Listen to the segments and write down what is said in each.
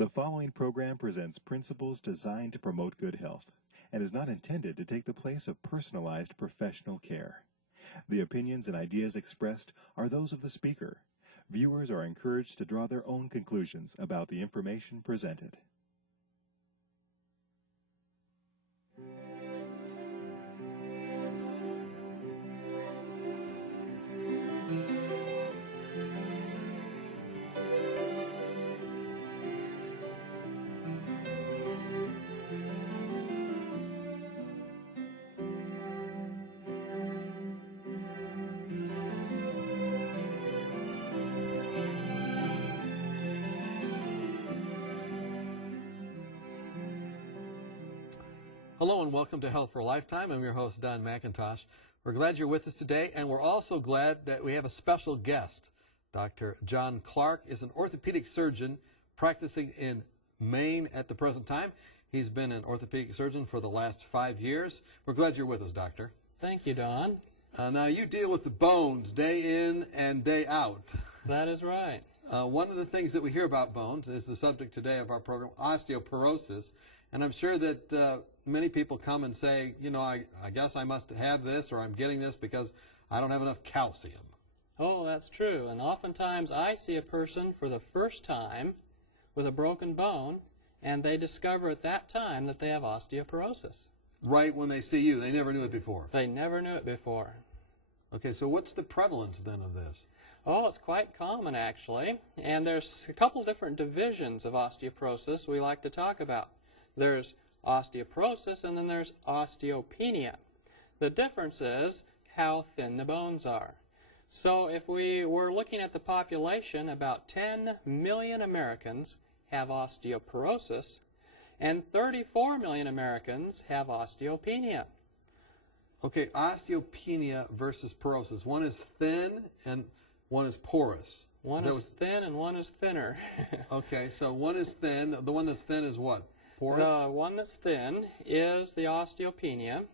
The following program presents principles designed to promote good health and is not intended to take the place of personalized professional care. The opinions and ideas expressed are those of the speaker. Viewers are encouraged to draw their own conclusions about the information presented. Hello and welcome to Health for a Lifetime. I'm your host, Don McIntosh. We're glad you're with us today, and we're also glad that we have a special guest. Dr. John Clark is an orthopedic surgeon practicing in Maine at the present time. He's been an orthopedic surgeon for the last 5 years. We're glad you're with us, Doctor. Thank you, Don. Now, you deal with the bones day in and day out. That is right. One of the things that we hear about bones is the subject today of our program, osteoporosis. And I'm sure that many people come and say, you know, I guess I must have this, or I'm getting this because I don't have enough calcium. Oh, that's true. And oftentimes I see a person for the first time with a broken bone, and they discover at that time that they have osteoporosis. Right when they see you. They never knew it before. They never knew it before. Okay, so what's the prevalence then of this? Oh, it's quite common, actually. And there's a couple different divisions of osteoporosis we like to talk about. There's osteoporosis, and then there's osteopenia. The difference is how thin the bones are. So if we were looking at the population, about 10 million Americans have osteoporosis, and 34 million Americans have osteopenia. Okay, osteopenia versus porosis. One is thin and one is porous. One is thin and one is thinner. Okay, so one is thin. The one that's thin is what? Porous? The one that's thin is the osteopenia.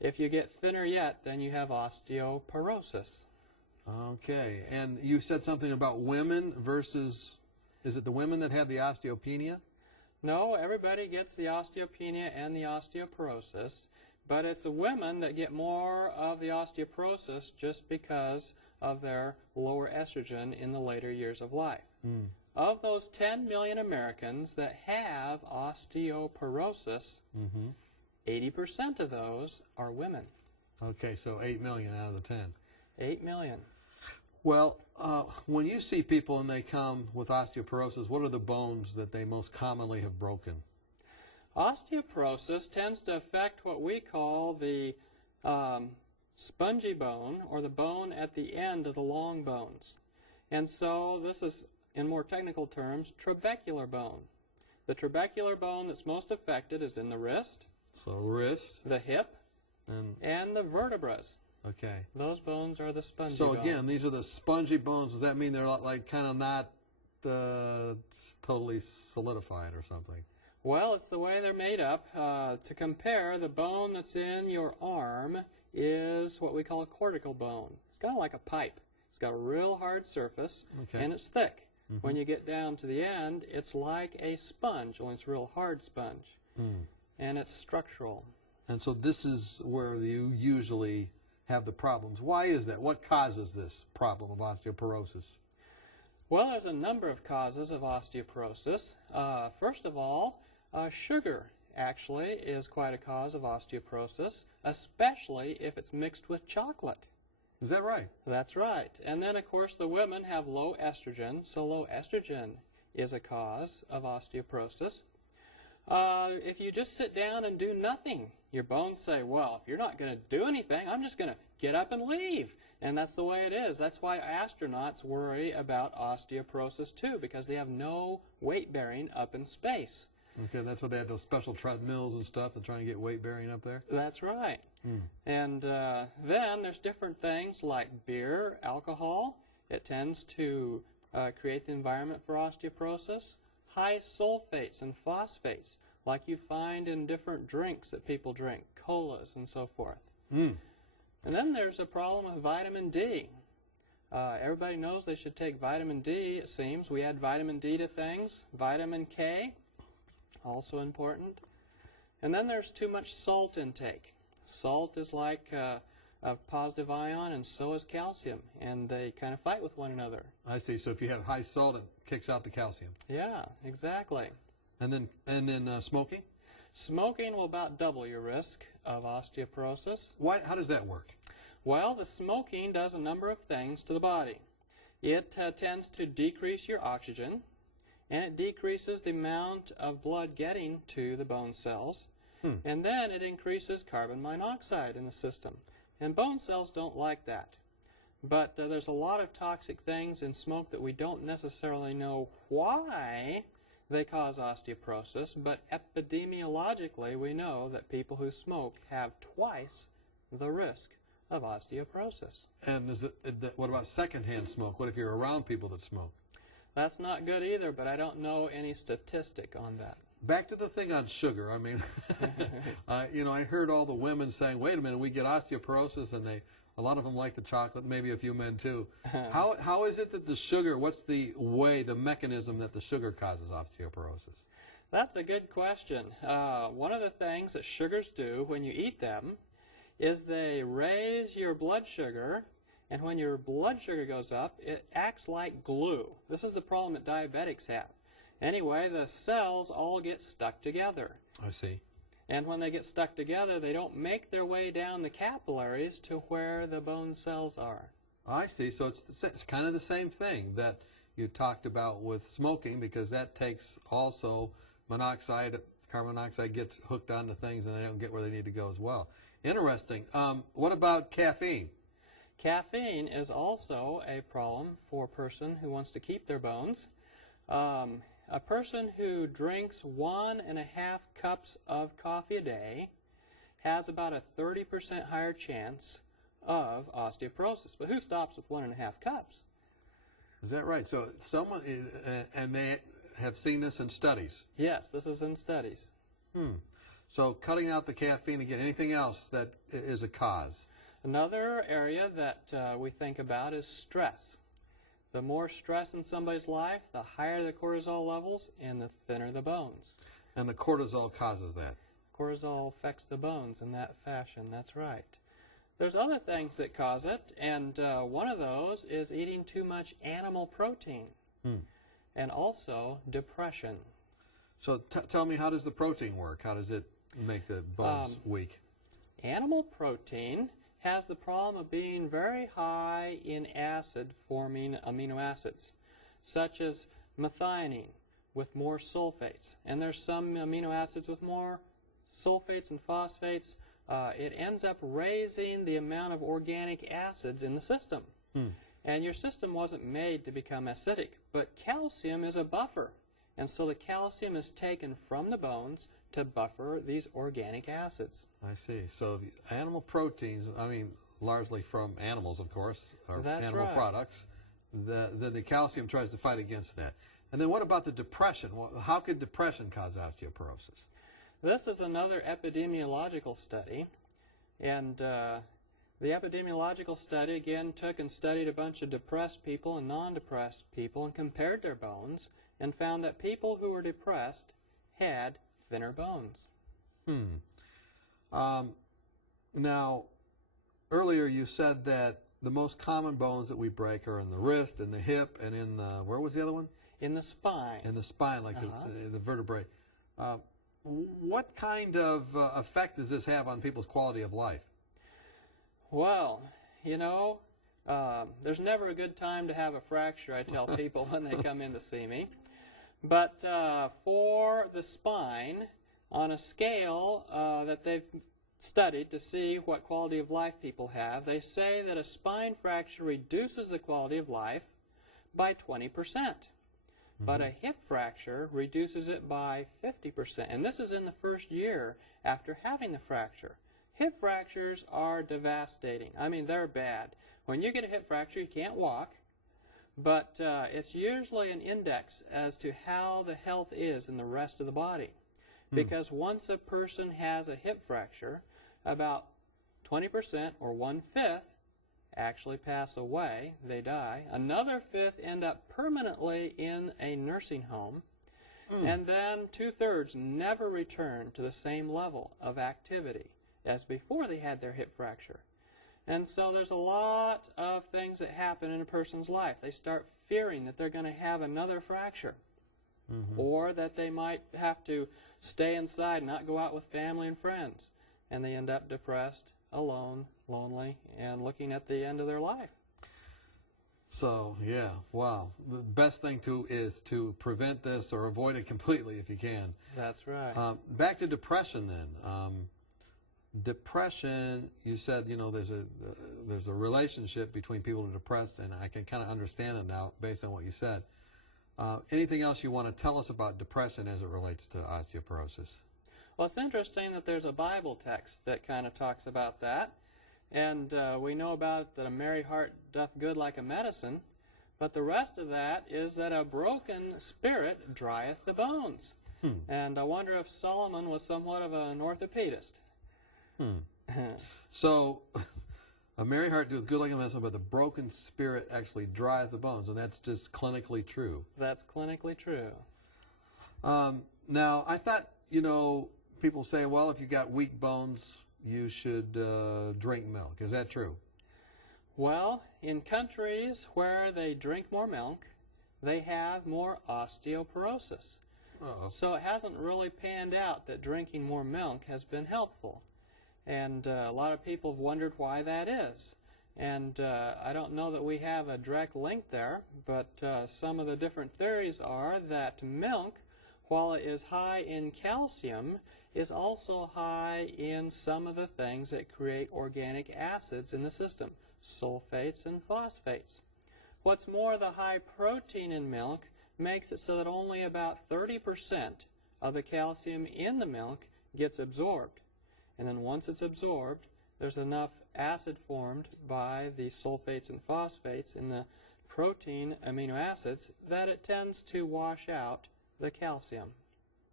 If you get thinner yet, then you have osteoporosis. Okay, and you said something about women versus, is it the women that have the osteopenia? No, everybody gets the osteopenia and the osteoporosis, but it's the women that get more of the osteoporosis just because of their lower estrogen in the later years of life. Of those 10 million Americans that have osteoporosis, 80% of those are women. Okay, so 8 million out of the 10. 8 million. Well, when you see people and they come with osteoporosis, what are the bones that they most commonly have broken? Osteoporosis tends to affect what we call the spongy bone, or the bone at the end of the long bones. And so this is, in more technical terms, trabecular bone. The trabecular bone that's most affected is in the wrist, So wrist, the hip, and the vertebras. okay. Those bones are the spongy So bones. again, these are the spongy bones. Does that mean they're like kind of not totally solidified or something? Well, it's the way they're made up. To compare, the bone that's in your arm is what we call a cortical bone. It's kind of like a pipe. It's got a real hard surface, and it's thick. When you get down to the end, it's like a sponge, only it's a real hard sponge. And it's structural. And so this is where you usually have the problems. Why is that? What causes this problem of osteoporosis? Well, there's a number of causes of osteoporosis. First of all, sugar actually is quite a cause of osteoporosis, especially if it's mixed with chocolate. Is that right? That's right. And then, of course, the women have low estrogen, so low estrogen is a cause of osteoporosis. If you just sit down and do nothing, your bones say, well, if you're not going to do anything, I'm just going to get up and leave. And that's the way it is. That's why astronauts worry about osteoporosis too, because they have no weight bearing up in space. Okay, that's why they have those special treadmills and stuff to try and get weight bearing up there? That's right. And then there's different things like beer, alcohol. It tends to create the environment for osteoporosis. High sulfates and phosphates, like you find in different drinks that people drink, colas and so forth. And then there's a problem with vitamin D. Everybody knows they should take vitamin D, it seems. We add vitamin D to things. Vitamin K, also important. And then there's too much salt intake. Salt is like a positive ion, and so is calcium, and they kind of fight with one another. I see. So if you have high salt, it kicks out the calcium. Yeah, exactly. And then smoking? Smoking will about double your risk of osteoporosis. How does that work? Well, the smoking does a number of things to the body. It tends to decrease your oxygen, and it decreases the amount of blood getting to the bone cells. And then it increases carbon monoxide in the system. And bone cells don't like that. But there's a lot of toxic things in smoke that we don't necessarily know why they cause osteoporosis, but epidemiologically we know that people who smoke have twice the risk of osteoporosis. And what about secondhand smoke? What if you're around people that smoke? That's not good either, but I don't know any statistic on that. Back to the thing on sugar. I mean, I heard all the women saying, wait a minute, we get osteoporosis, and a lot of them like the chocolate, maybe a few men too. How is it that the sugar, what's the mechanism that the sugar causes osteoporosis? That's a good question. One of the things that sugars do when you eat them is they raise your blood sugar, and when your blood sugar goes up, it acts like glue. This is the problem that diabetics have. Anyway, the cells all get stuck together. I see. And when they get stuck together, they don't make their way down the capillaries to where the bone cells are. I see. So it's kind of the same thing that you talked about with smoking, because that takes also monoxide. Carbon monoxide gets hooked onto things, and they don't get where they need to go as well. Interesting. What about caffeine? Caffeine is also a problem for a person who wants to keep their bones. A person who drinks 1.5 cups of coffee a day has about a 30% higher chance of osteoporosis. But who stops with 1.5 cups? Is that right? So someone, and they have seen this in studies? Yes, this is in studies. So cutting out the caffeine, again, anything else that is a cause? Another area that we think about is stress. The more stress in somebody's life, the higher the cortisol levels and the thinner the bones. And the cortisol causes that? Cortisol affects the bones in that fashion, that's right. There's other things that cause it, and one of those is eating too much animal protein, and also depression. So tell me, how does the protein work? How does it make the bones weak? Animal protein has the problem of being very high in acid-forming amino acids, such as methionine with more sulfates. And there's some amino acids with more sulfates and phosphates. It ends up raising the amount of organic acids in the system. And your system wasn't made to become acidic, but calcium is a buffer. And so the calcium is taken from the bones to buffer these organic acids. I see. So animal proteins, I mean, largely from animals, of course, or animal products, then the calcium tries to fight against that. And then what about the depression? Well, how could depression cause osteoporosis? This is another epidemiological study. And the epidemiological study, again, took and studied a bunch of depressed people and non-depressed people and compared their bones and found that people who were depressed had thinner bones. Now, earlier you said that the most common bones that we break are in the wrist, and the hip, and in the, where was the other one? In the spine. In the spine, like the vertebrae. What kind of effect does this have on people's quality of life? Well, you know, there's never a good time to have a fracture, I tell people when they come in to see me. But for the spine, on a scale that they've studied to see what quality of life people have, they say that a spine fracture reduces the quality of life by 20%. But a hip fracture reduces it by 50%. And this is in the first year after having the fracture. Hip fractures are devastating. I mean, they're bad. When you get a hip fracture, you can't walk. But it's usually an index as to how the health is in the rest of the body. Because once a person has a hip fracture, about 20% or 1/5 actually pass away, they die. Another fifth end up permanently in a nursing home. And then 2/3 never return to the same level of activity as before they had their hip fracture. And so there's a lot of things that happen in a person's life. They start fearing that they're going to have another fracture, or that they might have to stay inside, not go out with family and friends, and they end up depressed, alone, lonely, and looking at the end of their life. So, yeah, wow. The best thing is to prevent this or avoid it completely if you can. That's right. Back to depression then. Depression, you said, you know, there's a relationship between people who are depressed, and I can kind of understand it now based on what you said. Anything else you want to tell us about depression as it relates to osteoporosis? Well, it's interesting that there's a Bible text that kind of talks about that. And we know about that a merry heart doth good like a medicine, but the rest of that is that a broken spirit drieth the bones. And I wonder if Solomon was somewhat of an orthopedist. So, a merry heart doeth good like a medicine, but the broken spirit actually drieth the bones, and that's just clinically true. That's clinically true. Now, I thought, you know, people say, well, if you got weak bones, you should drink milk. Is that true? Well, in countries where they drink more milk, they have more osteoporosis. So it hasn't really panned out that drinking more milk has been helpful. And a lot of people have wondered why that is. And I don't know that we have a direct link there, but some of the different theories are that milk, while it is high in calcium, is also high in some of the things that create organic acids in the system, sulfates and phosphates. What's more, the high protein in milk makes it so that only about 30% of the calcium in the milk gets absorbed. And then once it's absorbed, there's enough acid formed by the sulfates and phosphates in the protein amino acids that it tends to wash out the calcium.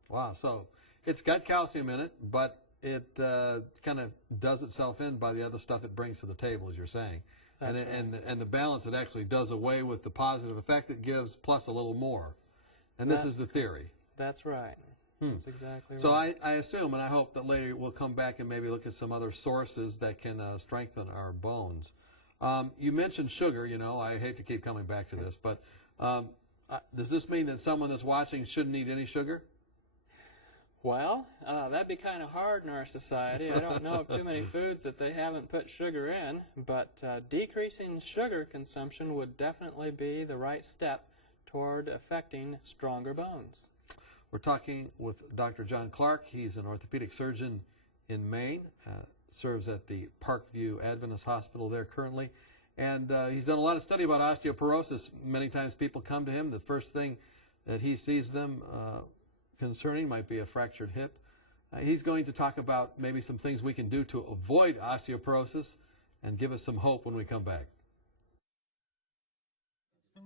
Wow, so it's got calcium in it, but it kind of does itself in by the other stuff it brings to the table, as you're saying. That's right. And the balance, it actually does away with the positive effect it gives, plus a little more. And this is the theory. That's right. That's exactly right. So I assume, and I hope that later we'll come back and maybe look at some other sources that can strengthen our bones. You mentioned sugar. You know, I hate to keep coming back to this, but does this mean that someone that's watching shouldn't eat any sugar? Well, that'd be kind of hard in our society. I don't know of too many foods that they haven't put sugar in, but decreasing sugar consumption would definitely be the right step toward affecting stronger bones. We're talking with Dr. John Clark. He's an orthopedic surgeon in Maine, serves at the Parkview Adventist Hospital there currently, and he's done a lot of study about osteoporosis. Many times people come to him, the first thing that he sees them concerning might be a fractured hip. He's going to talk about maybe some things we can do to avoid osteoporosis and give us some hope when we come back.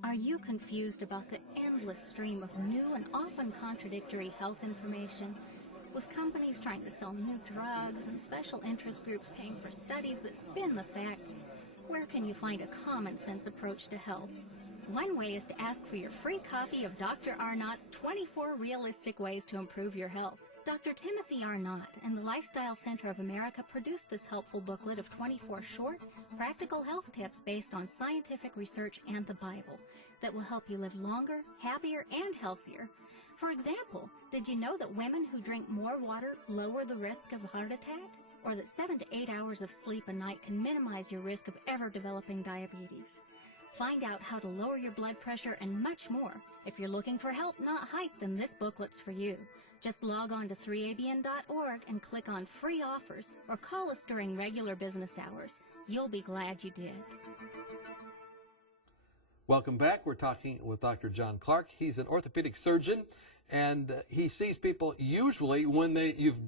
Are you confused about the endless stream of new and often contradictory health information? With companies trying to sell new drugs and special interest groups paying for studies that spin the facts, where can you find a common-sense approach to health? One way is to ask for your free copy of Dr. Arnott's 24 Realistic Ways to Improve Your Health. Dr. Timothy Arnott and the Lifestyle Center of America produced this helpful booklet of 24 short, practical health tips based on scientific research and the Bible that will help you live longer, happier, and healthier. For example, did you know that women who drink more water lower the risk of a heart attack? Or that 7 to 8 hours of sleep a night can minimize your risk of ever developing diabetes? Find out how to lower your blood pressure and much more. If you're looking for help, not hype, then this booklet's for you. Just log on to 3abn.org and click on free offers or call us during regular business hours. You'll be glad you did. Welcome back. We're talking with Dr. John Clark. He's an orthopedic surgeon, and he sees people usually when they've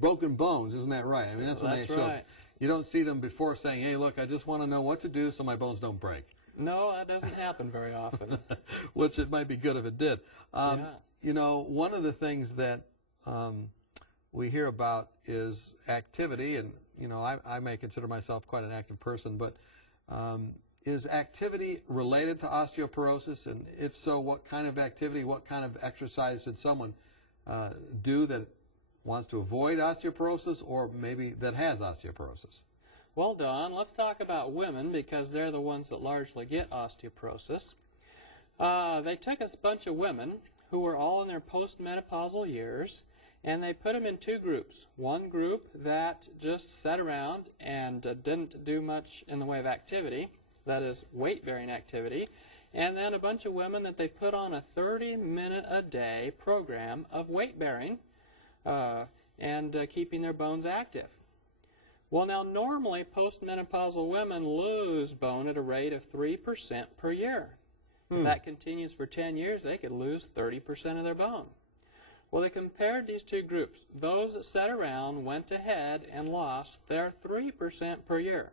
broken bones. Isn't that right? I mean, that's when they show up. You don't see them before saying, hey, look, I just want to know what to do so my bones don't break. No, that doesn't happen very often. Which it might be good if it did. You know, one of the things that we hear about is activity, and, you know, I may consider myself quite an active person, but Is activity related to osteoporosis? And if so, what kind of activity, what kind of exercise did someone do that wants to avoid osteoporosis or maybe that has osteoporosis? Well, Don, let's talk about women because they're the ones that largely get osteoporosis. They took a bunch of women who were all in their postmenopausal years, and they put them in two groups. One group that just sat around and didn't do much in the way of activity, that is weight-bearing activity, and then a bunch of women that they put on a 30-minute-a-day program of weight-bearing and keeping their bones active. Well, now, normally, postmenopausal women lose bone at a rate of 3% per year. If that continues for 10 years, they could lose 30% of their bone. Well, they compared these two groups. Those that sat around went ahead and lost their 3% per year.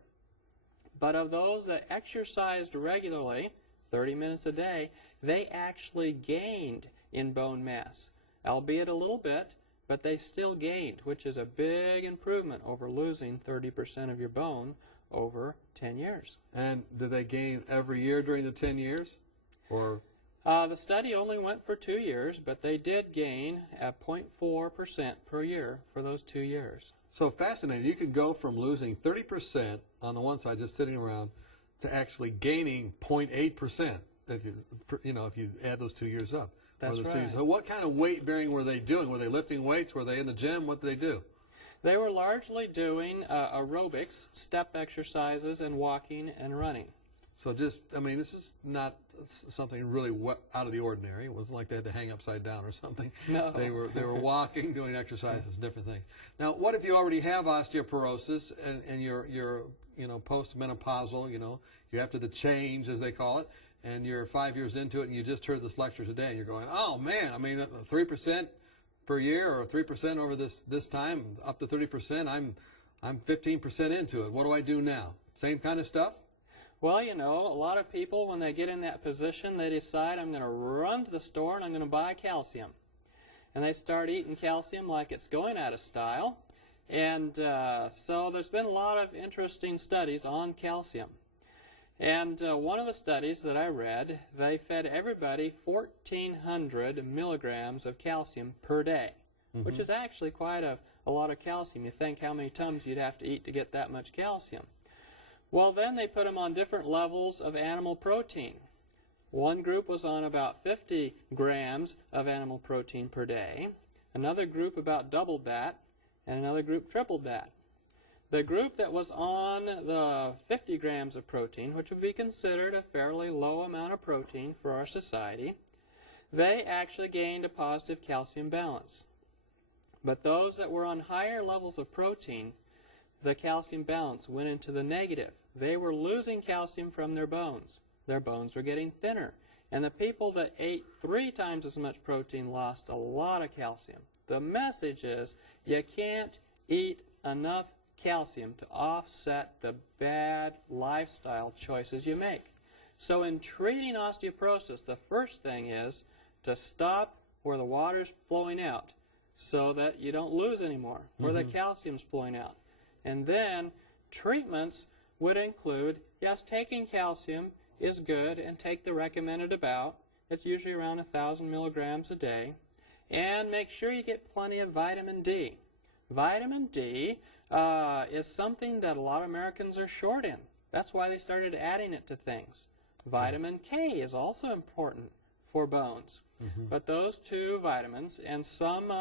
But of those that exercised regularly, 30 minutes a day, they actually gained in bone mass, albeit a little bit, but they still gained, which is a big improvement over losing 30% of your bone over 10 years. And do they gain every year during the 10 years? Or the study only went for 2 years, but they did gain at 0.4% per year for those 2 years. So fascinating. You can go from losing 30% on the one side, just sitting around, to actually gaining 0.8% if you add those 2 years up. That's right. 2 years. So what kind of weight bearing were they doing? Were they lifting weights? Were they in the gym? What did they do? They were largely doing aerobics, step exercises, and walking and running. So this is not something really out of the ordinary. It wasn't like they had to hang upside down or something. No. They were walking, doing exercises, different things. Now, what if you already have osteoporosis and you're postmenopausal, you're after the change, as they call it, and you're 5 years into it, and you just heard this lecture today, and you're going, oh man, 3% per year or 3% over this time, up to 30%, I'm 15% into it. What do I do now? Same kind of stuff? Well, a lot of people, when they get in that position, they decide, I'm going to run to the store and I'm going to buy calcium. And they start eating calcium like it's going out of style. And so there's been a lot of interesting studies on calcium. And one of the studies that I read, they fed everybody 1,400 milligrams of calcium per day, which is actually quite a lot of calcium. You think how many tons you'd have to eat to get that much calcium. Well, then they put them on different levels of animal protein. One group was on about 50 grams of animal protein per day, another group about doubled that, and another group tripled that. The group that was on the 50 grams of protein, which would be considered a fairly low amount of protein for our society, they actually gained a positive calcium balance. But those that were on higher levels of protein, the calcium balance went into the negative. They were losing calcium from their bones. Their bones were getting thinner. And the people that ate 3 times as much protein lost a lot of calcium. The message is you can't eat enough calcium to offset the bad lifestyle choices you make. So in treating osteoporosis, the first thing is to stop where the water's flowing out so that you don't lose any more, where the calcium's flowing out. And then treatments would include, yes, taking calcium is good, and take the recommended it's usually around 1,000 milligrams a day, and make sure you get plenty of vitamin D. Vitamin D is something that a lot of Americans are short in. That's why they started adding it to things. Vitamin K is also important for bones. But those 2 vitamins, and some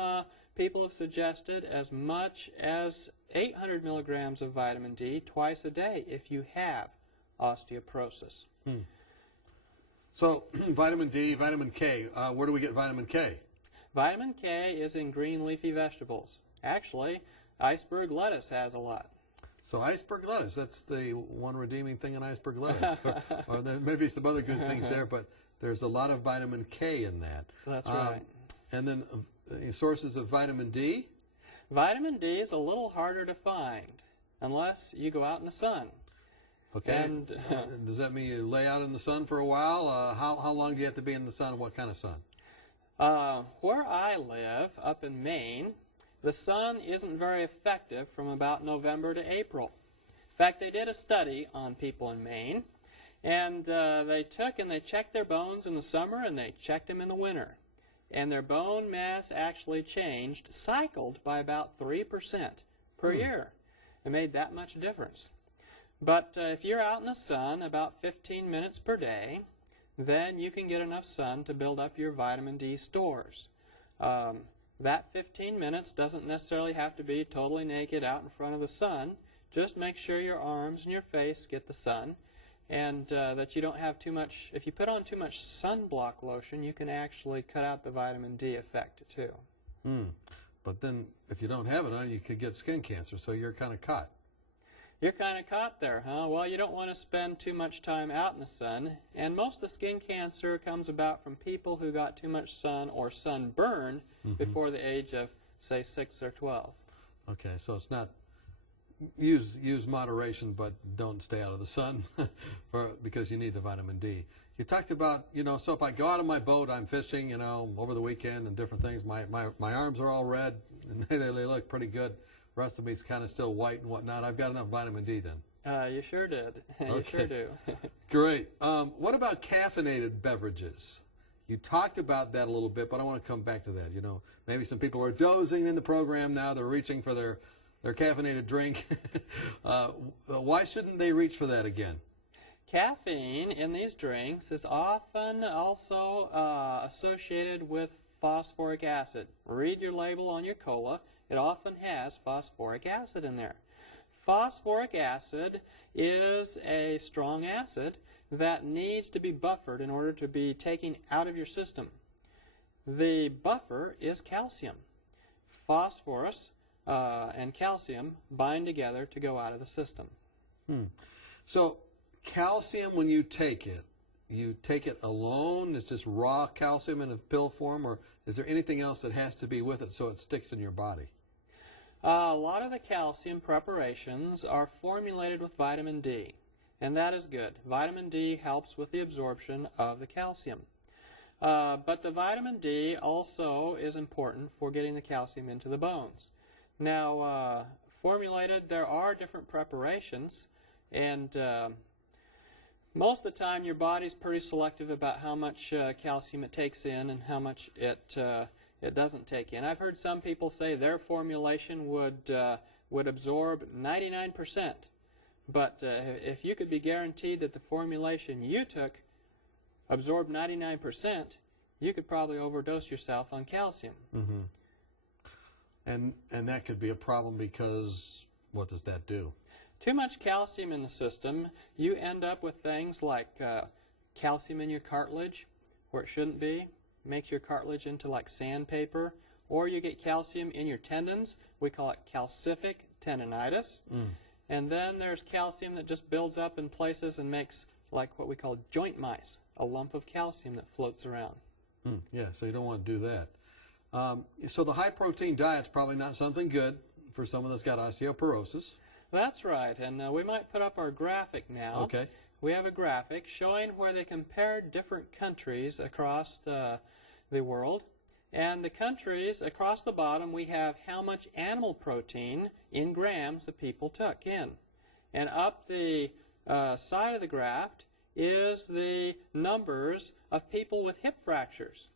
people have suggested as much as 800 milligrams of vitamin D twice a day if you have osteoporosis. So vitamin D, vitamin K, where do we get vitamin K? Vitamin K is in green leafy vegetables. Actually, iceberg lettuce has a lot. So iceberg lettuce, that's the one redeeming thing in iceberg lettuce. or there may be some other good things there, but there's a lot of vitamin K in that. That's right. And then sources of vitamin D? Vitamin D is a little harder to find unless you go out in the sun. Okay. And does that mean you lay out in the sun for a while? How long do you have to be in the sun, and what kind of sun? Where I live, up in Maine, the sun isn't very effective from about November to April. fact, they did a study on people in Maine, and they checked their bones in the summer and they checked them in the winter. And their bone mass actually changed, cycled by about 3% per year. It made that much difference. But if you're out in the sun about 15 minutes per day, then you can get enough sun to build up your vitamin D stores. That 15 minutes doesn't necessarily have to be totally naked out in front of the sun. Just make sure your arms and your face get the sun, and that you don't have too much. If you put on too much sunblock lotion, you can actually cut out the vitamin D effect too. But then if you don't have it on, you could get skin cancer, so you're kind of caught. You're kind of caught there, huh? Well, you don't want to spend too much time out in the sun, and most of the skin cancer comes about from people who got too much sun or sunburn before the age of, say, 6 or 12. Okay, so it's not use moderation, but don't stay out of the sun because you need the vitamin D. You talked about, so if I go out on my boat, I'm fishing, over the weekend and different things, my arms are all red, and they look pretty good. The rest of me is kind of still white and whatnot. I've got enough vitamin D then. You sure did. You Okay. sure do. Great. What about caffeinated beverages? You talked about that a little bit, but I want to come back to that. Maybe some people are dozing in the program now. They're reaching for their caffeinated drink. Why shouldn't they reach for that again? Caffeine in these drinks is often also associated with phosphoric acid. Read your label on your cola. It often has phosphoric acid in there. Phosphoric acid is a strong acid that needs to be buffered in order to be taken out of your system. The buffer is calcium. Phosphorus and calcium bind together to go out of the system. So calcium, when you take it alone? It's just raw calcium in a pill form, or is there anything else that has to be with it so it sticks in your body? A lot of the calcium preparations are formulated with vitamin D, and that is good. Vitamin D helps with the absorption of the calcium. But the vitamin D also is important for getting the calcium into the bones. Now, formulated, there are different preparations, and most of the time your body's pretty selective about how much calcium it takes in and how much it doesn't take in. I've heard some people say their formulation would absorb 99%, but if you could be guaranteed that the formulation you took absorbed 99%, you could probably overdose yourself on calcium. And that could be a problem because what does that do? Too much calcium in the system, you end up with things like calcium in your cartilage where it shouldn't be. Makes your cartilage into like sandpaper. Or you get calcium in your tendons. We call it calcific tendonitis. And then there's calcium that just builds up in places and makes like what we call joint mice, a lump of calcium that floats around. Yeah, so you don't want to do that. So the high-protein diet's probably not something good for someone that's got osteoporosis. That's right, and we might put up our graphic now. Okay. We have a graphic showing where they compared different countries across the world. And the countries, across the bottom, we have how much animal protein in grams the people took in. And up the side of the graph is the numbers of people with hip fractures.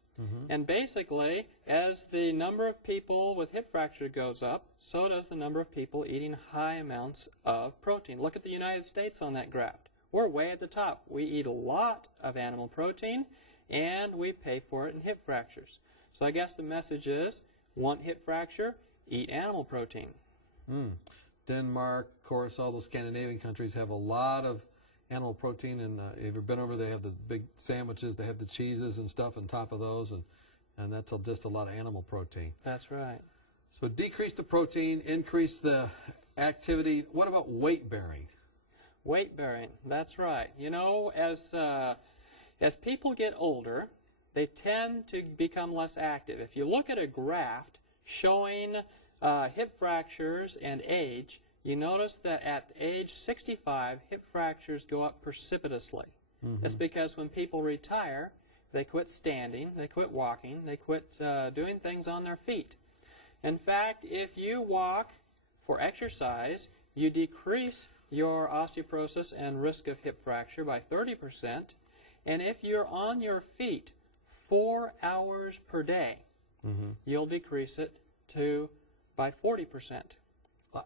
And basically, as the number of people with hip fracture goes up, so does the number of people eating high amounts of protein. Look at the United States on that graph. We're way at the top. We eat a lot of animal protein, and we pay for it in hip fractures. So I guess the message is, want hip fracture, eat animal protein. Denmark, of course, all those Scandinavian countries have a lot of animal protein, and if you've been over, they have the big sandwiches, they have the cheeses and stuff on top of those, and that's just a lot of animal protein. That's right. So decrease the protein, increase the activity. What about weight bearing? Weight bearing, that's right. You know, as people get older, they tend to become less active. If you look at a graph showing hip fractures and age, you notice that at age 65, hip fractures go up precipitously. That's because when people retire, they quit standing, they quit walking, they quit doing things on their feet. In fact, if you walk for exercise, you decrease your osteoporosis and risk of hip fracture by 30%. And if you're on your feet 4 hours per day, you'll decrease it by 40%.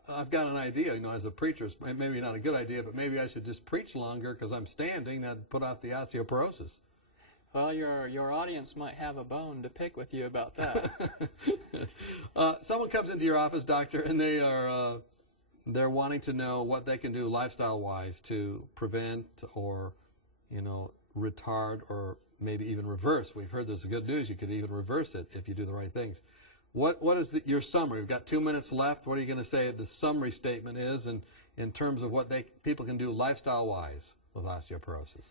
I've got an idea, as a preacher, it's maybe not a good idea, but maybe I should just preach longer because I'm standing. That'd put off the osteoporosis. Well, your audience might have a bone to pick with you about that. Someone comes into your office, doctor, and they're wanting to know what they can do lifestyle-wise to prevent or, retard or maybe even reverse. We've heard there's good news. You could even reverse it if you do the right things. What is your summary? We've got 2 minutes left. What are you going to say the summary statement is in terms of what people can do lifestyle-wise with osteoporosis?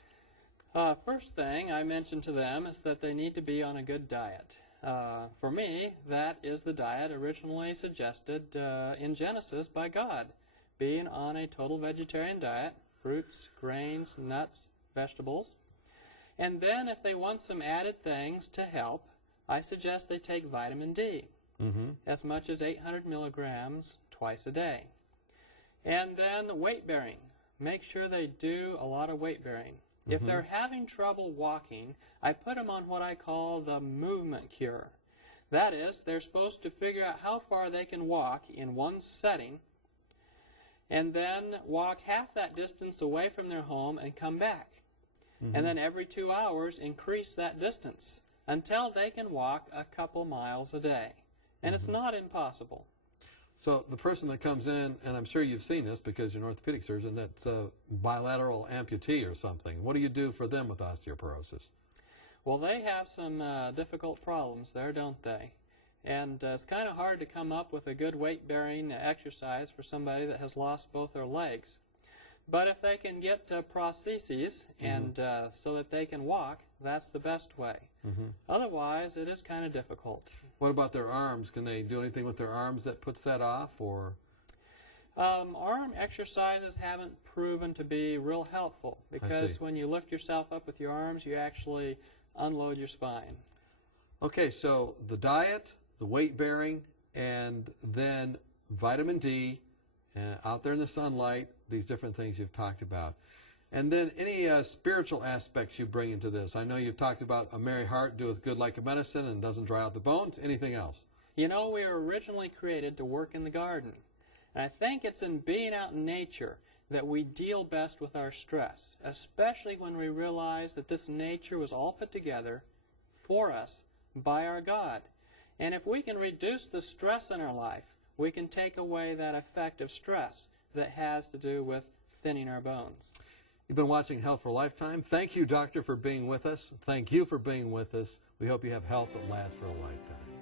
First thing I mentioned to them is that they need to be on a good diet. For me, that is the diet originally suggested in Genesis by God, being on a total vegetarian diet, fruits, grains, nuts, vegetables. And then if they want some added things to help, I suggest they take vitamin D, as much as 800 milligrams twice a day. And then weight bearing. Make sure they do a lot of weight bearing. If they're having trouble walking, I put them on what I call the movement cure. That is, they're supposed to figure out how far they can walk in one setting and then walk half that distance away from their home and come back. And then every 2 hours increase that distance until they can walk a couple miles a day. And it's not impossible. So the person that comes in, and I'm sure you've seen this because you're an orthopedic surgeon, that's a bilateral amputee or something. What do you do for them with osteoporosis? Well, they have some difficult problems there, don't they? And it's kind of hard to come up with a good weight-bearing exercise for somebody that has lost both their legs. But if they can get prostheses and so that they can walk, that's the best way. Otherwise, it is kind of difficult. What about their arms? Can they do anything with their arms that puts that off? Or arm exercises haven't proven to be real helpful because when you lift yourself up with your arms, you actually unload your spine. Okay, so the diet, the weight bearing, and then vitamin D, out there in the sunlight, these different things you've talked about. And then any spiritual aspects you bring into this. I know you've talked about a merry heart doeth good like a medicine and doesn't dry out the bones. Anything else? We were originally created to work in the garden. And I think it's in being out in nature that we deal best with our stress, especially when we realize that this nature was all put together for us by our God. And if we can reduce the stress in our life, we can take away that effect of stress that has to do with thinning our bones. You've been watching Health for a Lifetime. Thank you, doctor, for being with us. Thank you for being with us. We hope you have health that lasts for a lifetime.